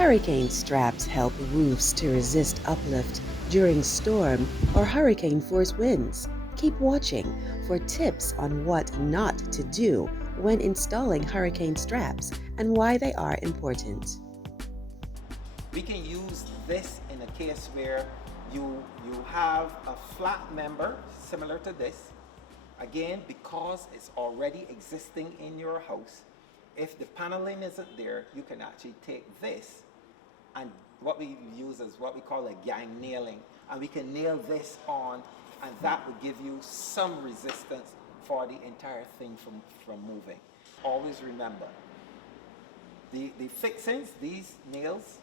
Hurricane straps help roofs to resist uplift during storm or hurricane force winds. Keep watching for tips on what not to do when installing hurricane straps and why they are important. We can use this in a case where you have a flat member similar to this. Again, because it's already existing in your house, if the paneling isn't there, you can actually take this, and what we use is what we call a gang nailing, and we can nail this on, and that will give you some resistance for the entire thing from moving. Always remember, the fixings, these nails,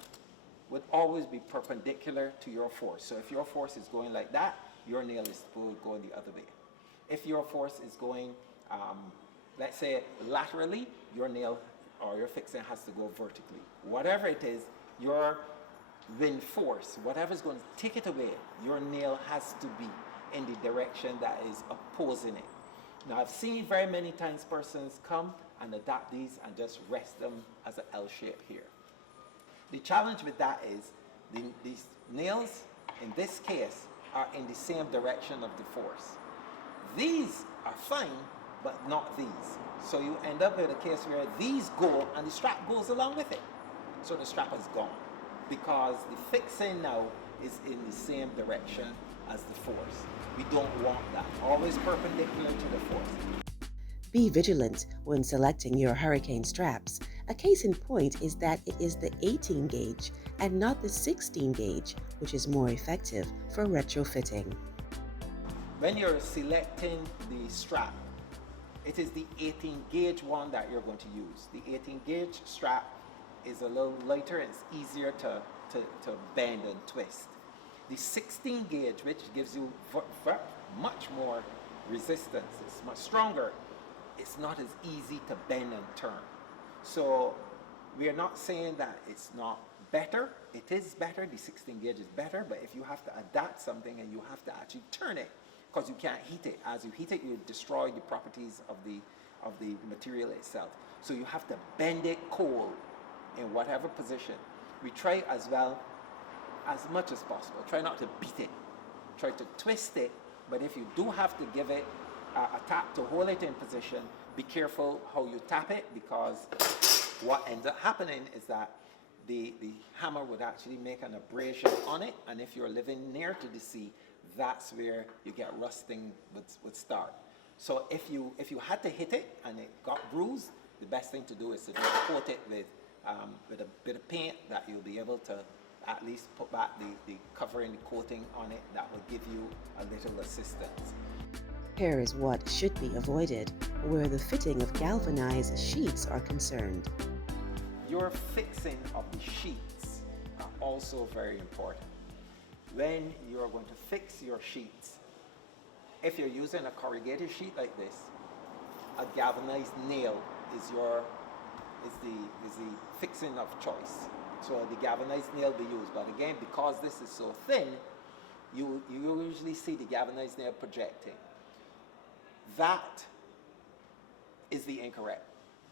would always be perpendicular to your force. So if your force is going like that, your nail is supposed to go the other way. If your force is going, let's say laterally, your nail or your fixing has to go vertically. Whatever it is, your wind force, whatever's going to take it away, your nail has to be in the direction that is opposing it. Now, I've seen very many times persons come and adapt these and just rest them as an L shape here. The challenge with that is these nails, in this case, are in the same direction of the force. These are fine, but not these. So you end up with a case where these go and the strap goes along with it. So the strap is gone because the fixing now is in the same direction as the force. We don't want that. Always perpendicular to the force. Be vigilant when selecting your hurricane straps. A case in point is that it is the 18 gauge and not the 16 gauge, which is more effective for retrofitting. When you're selecting the strap, it is the 18 gauge one that you're going to use. The 18 gauge strap is a little lighter and it's easier to bend and twist. The 16 gauge, which gives you much more resistance, it's much stronger, it's not as easy to bend and turn. So we are not saying that it's not better. It is better, the 16 gauge is better, but if you have to adapt something and you have to actually turn it, because you can't heat it. As you heat it, you destroy the properties of the material itself. So you have to bend it cold in whatever position. We try as well as much as possible. Try not to beat it. Try to twist it, but if you do have to give it a tap to hold it in position, be careful how you tap it, because what ends up happening is that the hammer would actually make an abrasion on it, and if you're living near to the sea, that's where you get rusting would start. So if you had to hit it and it got bruised, the best thing to do is to just coat it with a bit of paint that you'll be able to at least put back the covering, the coating on it. That will give you a little assistance. Here is what should be avoided where the fitting of galvanized sheets are concerned. Your fixing of the sheets are also very important. When you're going to fix your sheets, if you're using a corrugated sheet like this, a galvanized nail is the fixing of choice. So the galvanized nail be used, but again, because this is so thin, you usually see the galvanized nail projecting. That is incorrect.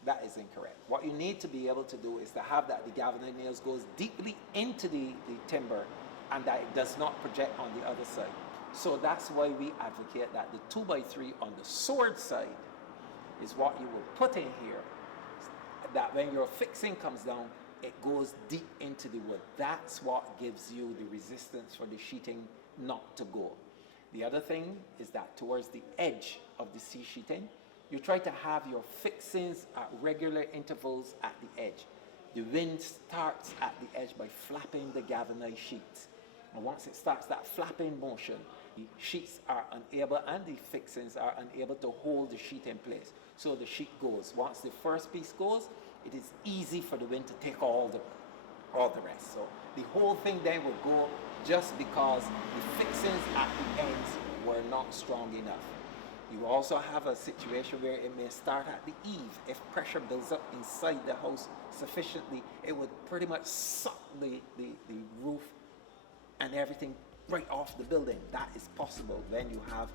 That is incorrect. What you need to be able to do is to have that the galvanized nails goes deeply into the timber and that it does not project on the other side. So that's why we advocate that the 2x3 on the sword side is what you will put in here, that when your fixing comes down, it goes deep into the wood. That's what gives you the resistance for the sheeting not to go. The other thing is that towards the edge of the sea sheeting, you try to have your fixings at regular intervals at the edge. The wind starts at the edge by flapping the galvanized sheets. And once it starts that flapping motion, the sheets are unable, and the fixings are unable to hold the sheet in place. So the sheet goes. Once the first piece goes, it is easy for the wind to take all the rest. So the whole thing then will go just because the fixings at the ends were not strong enough. You also have a situation where it may start at the eave. If pressure builds up inside the house sufficiently, it would pretty much suck the roof and everything right off the building. That is possible when you have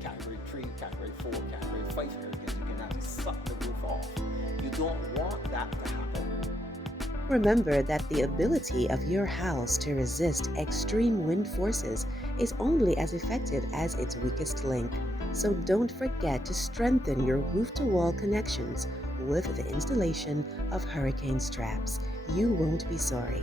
category 3, category 4, category 5 hurricanes. You can actually suck the roof off. You don't want that to happen. Remember that the ability of your house to resist extreme wind forces is only as effective as its weakest link. So don't forget to strengthen your roof to wall connections with the installation of hurricane straps. You won't be sorry.